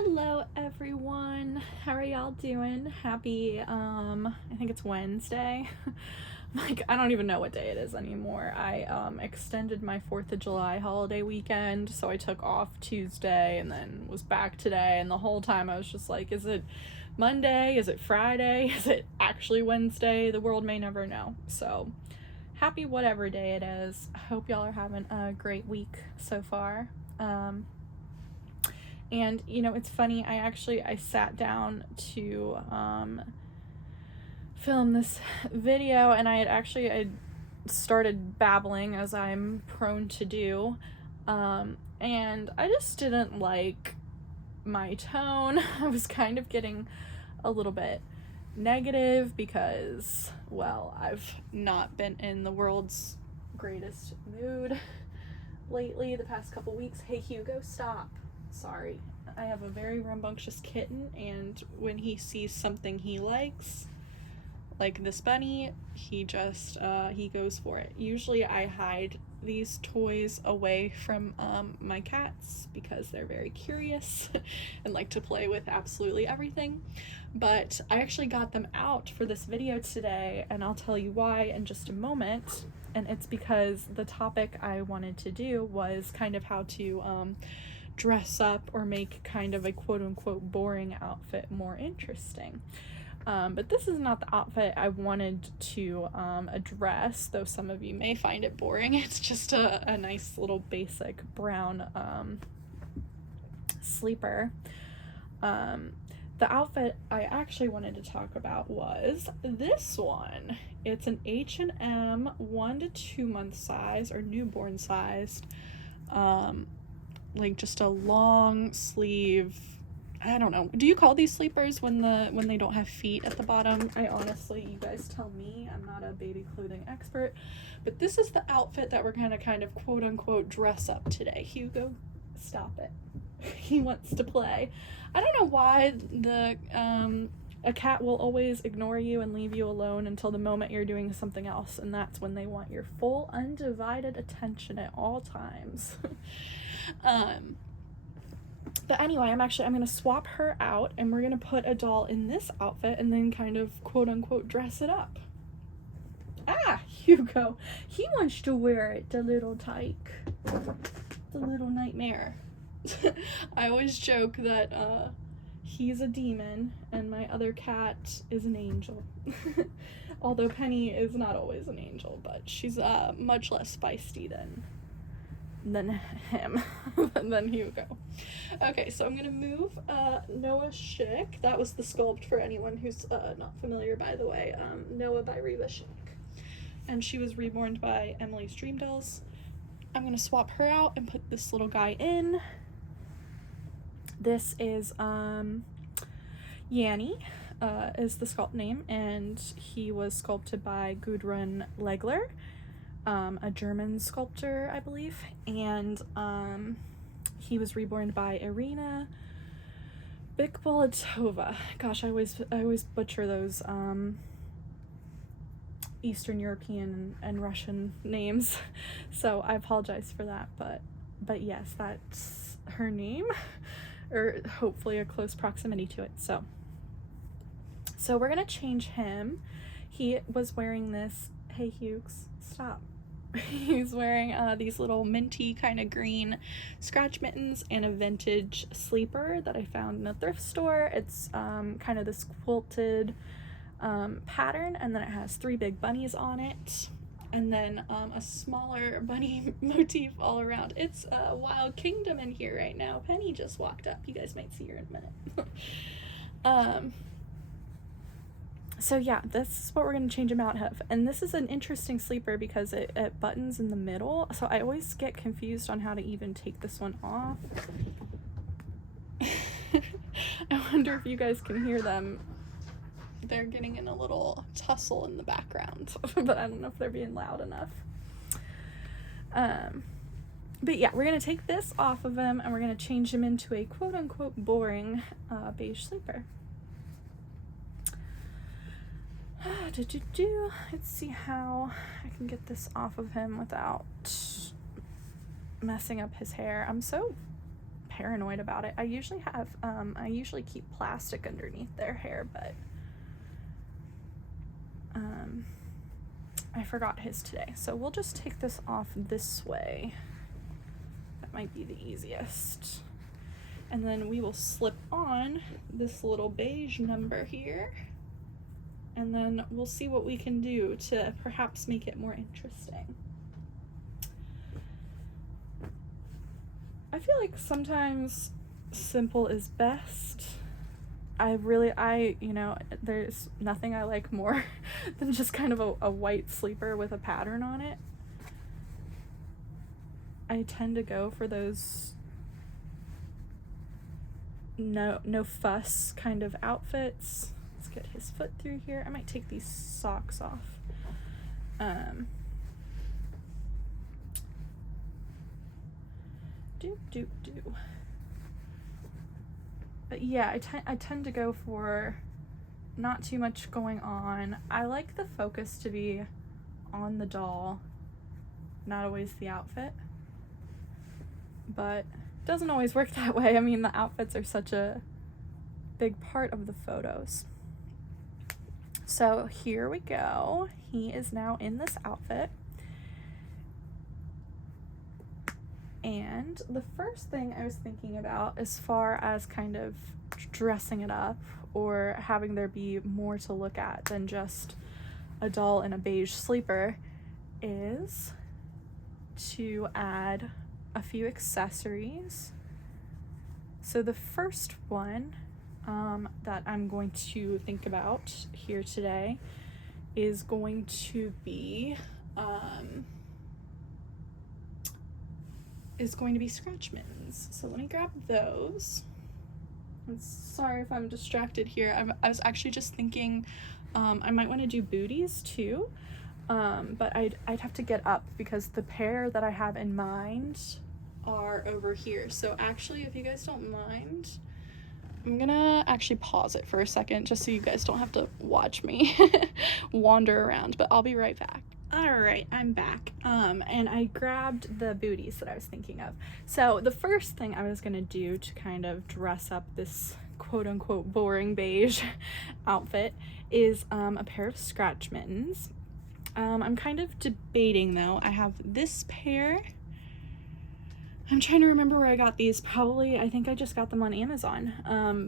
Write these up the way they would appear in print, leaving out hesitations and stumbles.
Hello everyone. How are y'all doing? Happy I think it's Wednesday. Like I don't even know what day it is anymore. I extended my 4th of July holiday weekend, so I took off Tuesday and then was back today, and the whole time I was just like, is it Monday? Is it Friday? Is it actually Wednesday? The world may never know. So, happy whatever day it is. I hope y'all are having a great week so far. And it's funny, I sat down to film this video, and I started babbling, as I'm prone to do, and I just didn't like my tone. I was kind of getting a little bit negative because, well, I've not been in the world's greatest mood lately the past couple weeks. Hey Hugo, stop. Sorry. I have a very rambunctious kitten, and when he sees something he likes, like this bunny, he goes for it. Usually I hide these toys away from my cats because they're very curious and like to play with absolutely everything. But I actually got them out for this video today, and I'll tell you why in just a moment. And it's because the topic I wanted to do was kind of how to dress up or make kind of a quote-unquote boring outfit more interesting. But this is not the outfit I wanted to address, though some of you may find it boring. It's just a nice little basic brown sleeper. The outfit I actually wanted to talk about was this one. It's an H&M 1 to 2 month size, or newborn sized, like just a long sleeve. I don't know. Do you call these sleepers when they don't have feet at the bottom? I honestly, you guys tell me. I'm not a baby clothing expert, but this is the outfit that we're gonna kind of quote unquote dress up today. Hugo, stop it. He wants to play. I don't know why a cat will always ignore you and leave you alone until the moment you're doing something else, and that's when they want your full undivided attention at all times. But anyway, I'm gonna swap her out, and we're gonna put a doll in this outfit and then kind of quote unquote dress it up. Ah, Hugo, he wants to wear it, the little tyke, the little nightmare. I always joke that he's a demon and my other cat is an angel. Although Penny is not always an angel, but she's much less feisty than him, than Hugo. Okay, so I'm gonna move Noah Schick. That was the sculpt for anyone who's not familiar, by the way. Noah by Reba Schick. And she was reborn by Emily's Dream Dolls. I'm gonna swap her out and put this little guy in. This is Yanni, is the sculpt name, and he was sculpted by Gudrun Legler, a German sculptor, I believe, and he was reborn by Irina Bikbolatova. Gosh, I always butcher those Eastern European and Russian names, so I apologize for that, but yes, that's her name, or hopefully a close proximity to it. So we're gonna change him. He was wearing this, hey Hughes, stop. He's wearing these little minty kind of green scratch mittens and a vintage sleeper that I found in a thrift store. It's kind of this quilted pattern, and then it has 3 big bunnies on it, and then a smaller bunny motif all around. It's a wild kingdom in here right now. Penny just walked up. You guys might see her in a minute. So yeah, this is what we're going to change him out of. And this is an interesting sleeper because it buttons in the middle, so I always get confused on how to even take this one off. I wonder if you guys can hear them. They're getting in a little tussle in the background, but I don't know if they're being loud enough. But yeah, we're going to take this off of him, and we're going to change him into a quote-unquote boring beige sleeper. Let's see how I can get this off of him without messing up his hair. I'm so paranoid about it. I usually keep plastic underneath their hair, but I forgot his today. So we'll just take this off this way. That might be the easiest. And then we will slip on this little beige number here. And then we'll see what we can do to perhaps make it more interesting. I feel like sometimes simple is best. There's nothing I like more than just kind of a white sleeper with a pattern on it. I tend to go for those no fuss kind of outfits. Let's get his foot through here. I might take these socks off. But yeah, I tend to go for not too much going on. I like the focus to be on the doll, not always the outfit. But it doesn't always work that way. I mean, the outfits are such a big part of the photos. So here we go. He is now in this outfit. And the first thing I was thinking about, as far as kind of dressing it up or having there be more to look at than just a doll in a beige sleeper, is to add a few accessories. So the first one that I'm going to think about here today is going to be scratch mittens. So let me grab those. I'm sorry if I'm distracted here. I was actually just thinking I might want to do booties too, but I'd have to get up because the pair that I have in mind are over here. So actually, if you guys don't mind, I'm gonna actually pause it for a second just so you guys don't have to watch me wander around, but I'll be right back. All right, I'm back. And I grabbed the booties that I was thinking of. So the first thing I was gonna do to kind of dress up this quote unquote boring beige outfit is a pair of scratch mittens. I'm kind of debating though. I have this pair. I'm trying to remember where I got these. Probably, I think I just got them on Amazon.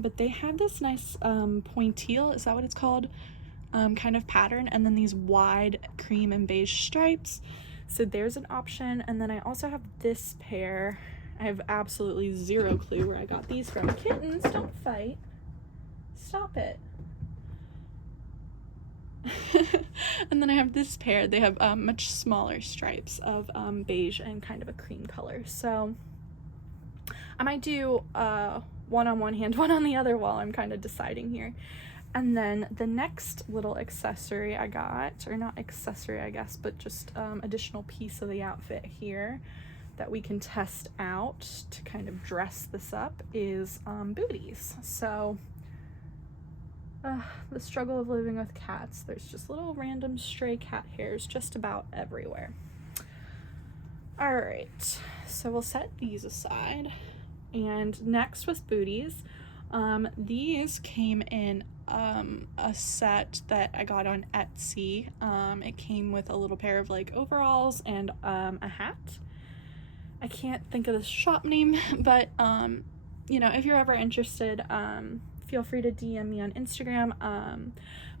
But they have this nice pointille, is that what it's called? Kind of pattern, and then these wide cream and beige stripes. So there's an option. And then I also have this pair. I have absolutely zero clue where I got these from. Kittens, don't fight. Stop it. And then I have this pair. They have much smaller stripes of beige and kind of a cream color. So I might do one on one hand, one on the other while I'm kind of deciding here. And then the next little accessory I got, or not accessory I guess, but just additional piece of the outfit here that we can test out to kind of dress this up is booties. So the struggle of living with cats. There's just little random stray cat hairs just about everywhere. All right, so we'll set these aside. And next with booties, these came in a set that I got on Etsy. It came with a little pair of like overalls and a hat. I can't think of the shop name, but you know, if you're ever interested, feel free to DM me on Instagram.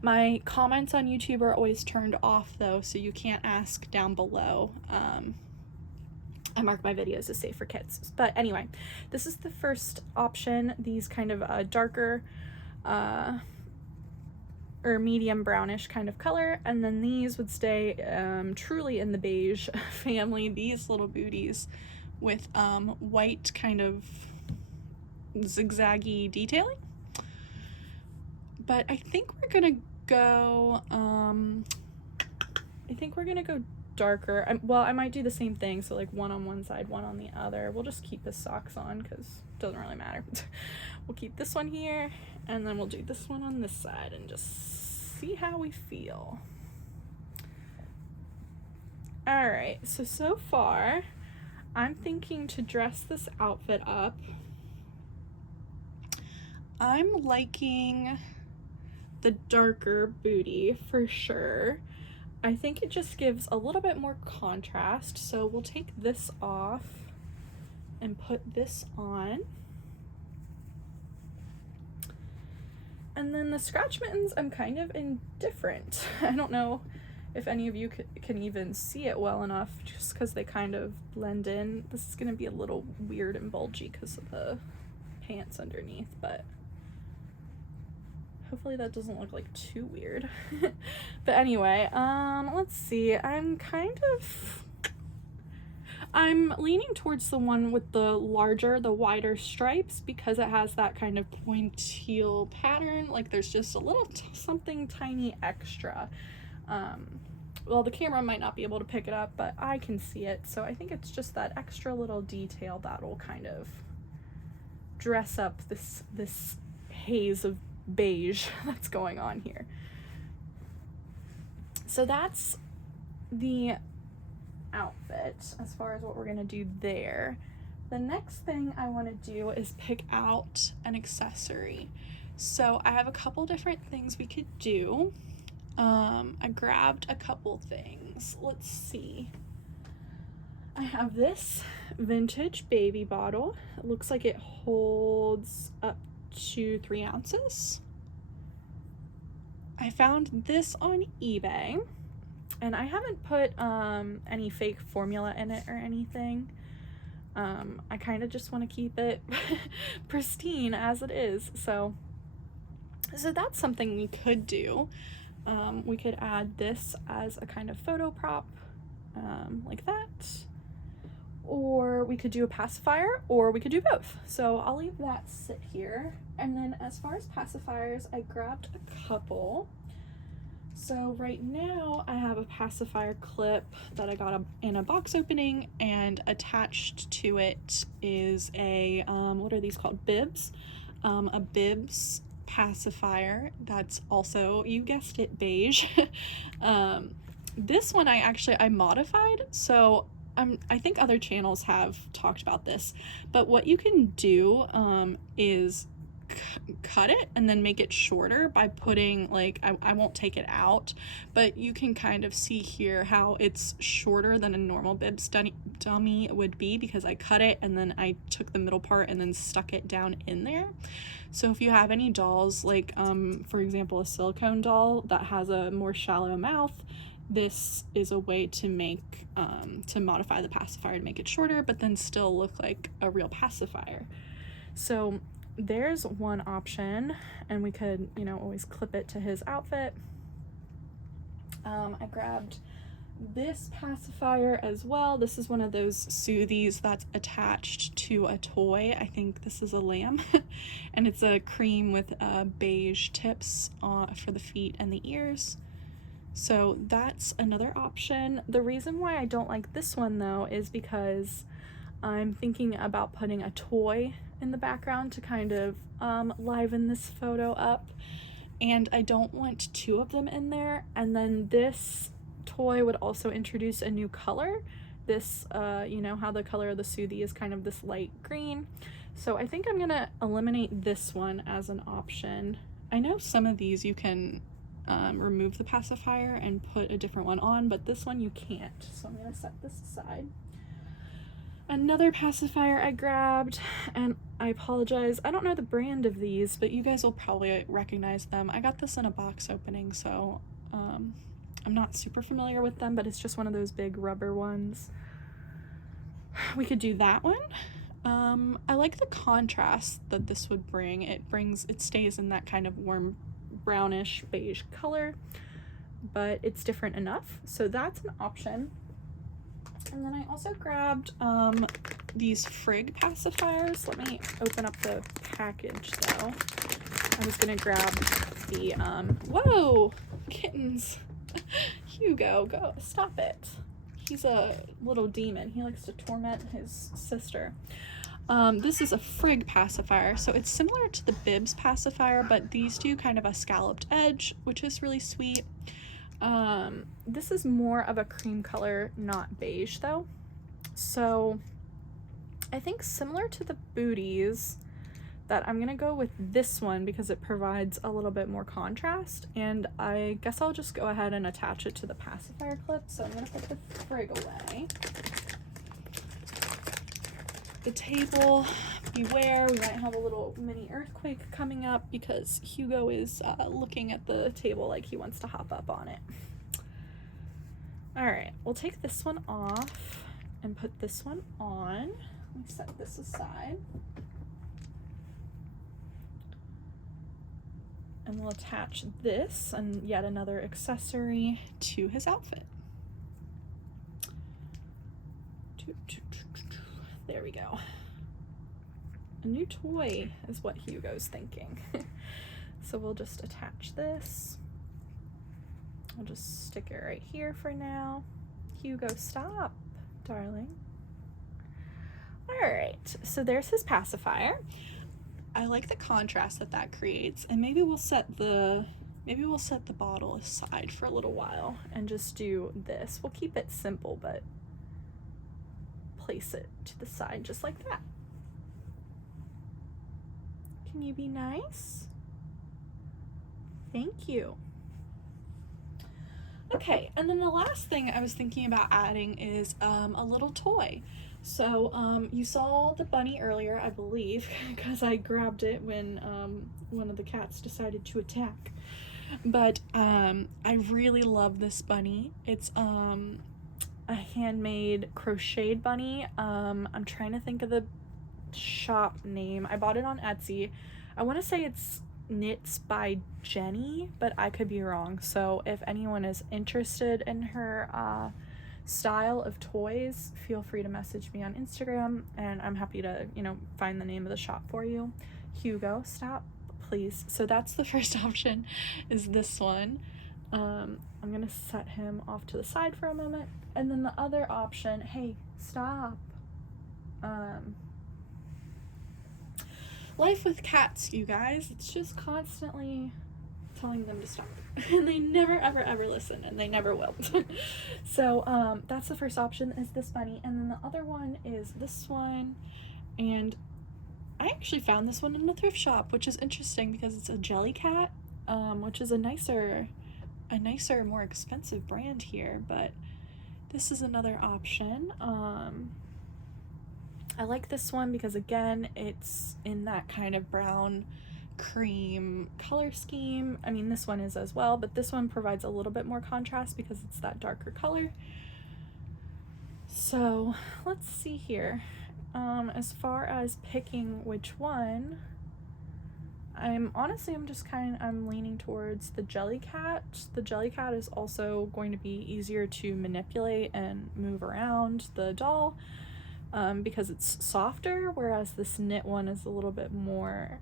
My comments on YouTube are always turned off though, so you can't ask down below. I mark my videos as safe for kids. But anyway, this is the first option. These kind of darker or medium brownish kind of color, and then these would stay truly in the beige family. These little booties with white kind of zigzaggy detailing. But I think we're gonna go darker. Well, I might do the same thing, so like one on one side, one on the other. We'll just keep his socks on because it doesn't really matter. We'll keep this one here, and then we'll do this one on this side and just see how we feel. Alright, so far I'm thinking to dress this outfit up I'm liking the darker booty for sure. I think it just gives a little bit more contrast, so we'll take this off and put this on. And then the scratch mittens, I'm kind of indifferent. I don't know if any of you can even see it well enough, just because they kind of blend in. This is going to be a little weird and bulgy because of the pants underneath, but hopefully that doesn't look like too weird. But anyway, let's see. I'm leaning towards the one with the wider stripes because it has that kind of pointille pattern. Like there's just a little something tiny extra. Well, the camera might not be able to pick it up, but I can see it. So I think it's just that extra little detail that'll kind of dress up this haze of beige that's going on here. So that's the outfit as far as what we're gonna do there. The next thing I want to do is pick out an accessory. So I have a couple different things we could do. I grabbed a couple things. Let's see. I have this vintage baby bottle. It looks like it holds up to 3 ounces. I found this on eBay, and I haven't put any fake formula in it or anything. I kind of just want to keep it pristine as it is. So that's something we could do. We could add this as a kind of photo prop, like that. Or we could do a pacifier, or we could do both. So I'll leave that sit here. And then as far as pacifiers, I grabbed a couple. So right now I have a pacifier clip that I got in a box opening, and attached to it is a, what are these called? Bibs. A bibs pacifier that's also, you guessed it, beige. This one I modified, so I think other channels have talked about this, but what you can do is cut it and then make it shorter by putting, like, I won't take it out, but you can kind of see here how it's shorter than a normal bib dummy would be, because I cut it and then I took the middle part and then stuck it down in there. So if you have any dolls, like for example a silicone doll that has a more shallow mouth, this is a way to make to modify the pacifier to make it shorter but then still look like a real pacifier. So there's one option, and we could, you know, always clip it to his outfit. I grabbed this pacifier as well. This is one of those soothies that's attached to a toy. I think this is a lamb. And it's a cream with beige tips for the feet and the ears. So that's another option. The reason why I don't like this one though is because I'm thinking about putting a toy in the background to kind of liven this photo up, and I don't want 2 of them in there, and then this toy would also introduce a new color. This you know how the color of the Soothie is kind of this light green, so I think I'm gonna eliminate this one as an option. I know some of these you can remove the pacifier and put a different one on, but this one you can't, so I'm gonna set this aside. Another pacifier I grabbed, and I apologize, I don't know the brand of these, but you guys will probably recognize them. I got this in a box opening, so I'm not super familiar with them, but it's just one of those big rubber ones. We could do that one. I like the contrast that this would bring. It stays in that kind of warm brownish beige color, but it's different enough, so that's an option. And then I also grabbed these Frig pacifiers. Let me open up the package though. I was gonna grab the whoa, kittens. Hugo, go, stop it. He's a little demon. He likes to torment his sister. This is a Frig pacifier, so it's similar to the Bibs pacifier, but these do kind of a scalloped edge, which is really sweet. This is more of a cream color, not beige though. So I think similar to the booties, that I'm gonna go with this one because it provides a little bit more contrast, and I guess I'll just go ahead and attach it to the pacifier clip. So I'm gonna put the frig away. The table, beware, we might have a little mini earthquake coming up because Hugo is looking at the table like he wants to hop up on it. All right, we'll take this one off and put this one on. Let me set this aside. And we'll attach this and yet another accessory to his outfit. There we go. A new toy is what Hugo's thinking. So we'll just attach this. I'll just stick it right here for now. Hugo, stop, darling. All right, so there's his pacifier. I like the contrast that that creates, and maybe we'll set the bottle aside for a little while and just do this. We'll keep it simple, but place it to the side just like that. Can you be nice? Thank you. Okay, and then the last thing I was thinking about adding is a little toy. So you saw the bunny earlier, I believe, because I grabbed it when one of the cats decided to attack. But I really love this bunny. It's a handmade crocheted bunny. I'm trying to think of the shop name. I bought it on Etsy. I want to say it's Knits by Jenny, but I could be wrong. So if anyone is interested in her style of toys, feel free to message me on Instagram, and I'm happy to, find the name of the shop for you. Hugo, stop, please. So that's the first option, is this one. I'm gonna set him off to the side for a moment, and then the other option, hey, stop. Life with cats, you guys, it's just constantly telling them to stop, and they never ever listen, and they never will. So that's the first option, is this bunny, and then the other one is this one. And I actually found this one in a thrift shop, which is interesting because it's a Jellycat, which is a nicer, more expensive brand here, but this is another option. I like this one because, again, it's in that kind of brown cream color scheme. I mean, this one is as well, but this one provides a little bit more contrast because it's that darker color. So let's see here. As far as picking which one, I'm leaning towards the Jellycat. The Jellycat is also going to be easier to manipulate and move around the doll, because it's softer, whereas this knit one is a little bit more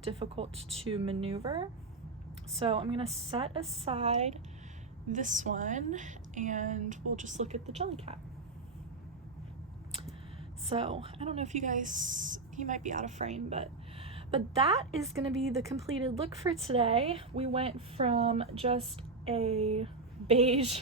difficult to maneuver. So I'm gonna set aside this one and we'll just look at the Jellycat. So I don't know if you guys, he might be out of frame, but that is gonna be the completed look for today. We went from just a beige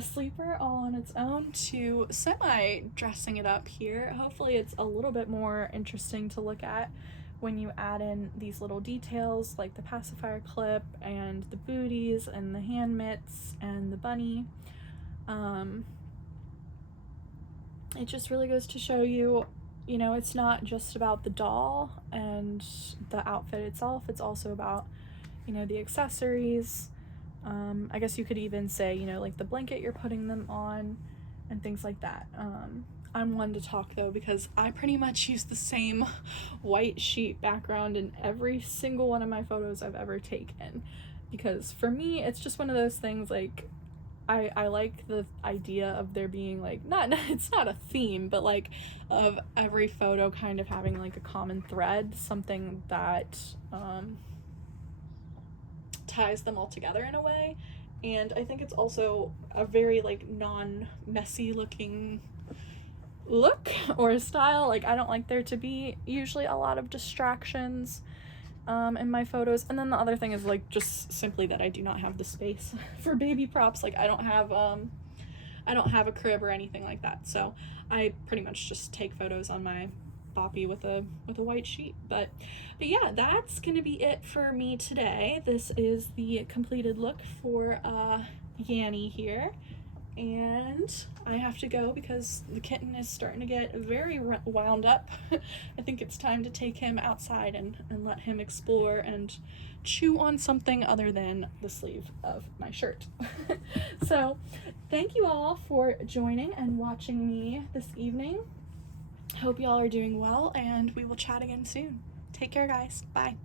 sleeper all on its own to semi-dressing it up here. Hopefully it's a little bit more interesting to look at when you add in these little details like the pacifier clip and the booties and the hand mitts and the bunny. It just really goes to show you, it's not just about the doll and the outfit itself, it's also about, the accessories. I guess you could even say, like the blanket you're putting them on and things like that. I'm one to talk though, because I pretty much use the same white sheet background in every single one of my photos I've ever taken, because for me, it's just one of those things, like, I like the idea of there being like, it's not a theme, but like of every photo kind of having like a common thread, something that ties them all together in a way. And I think it's also a very like non-messy looking look or style. Like, I don't like there to be usually a lot of distractions in my photos. And then the other thing is like just simply that I do not have the space for baby props. Like, I don't have a crib or anything like that, so I pretty much just take photos on my boppy with a white sheet. But yeah, that's gonna be it for me today. This is the completed look for Yanny here, and I have to go because the kitten is starting to get very wound up. I think it's time to take him outside and let him explore and chew on something other than the sleeve of my shirt. So thank you all for joining and watching me this evening. Hope y'all are doing well, and we will chat again soon. Take care, guys. Bye.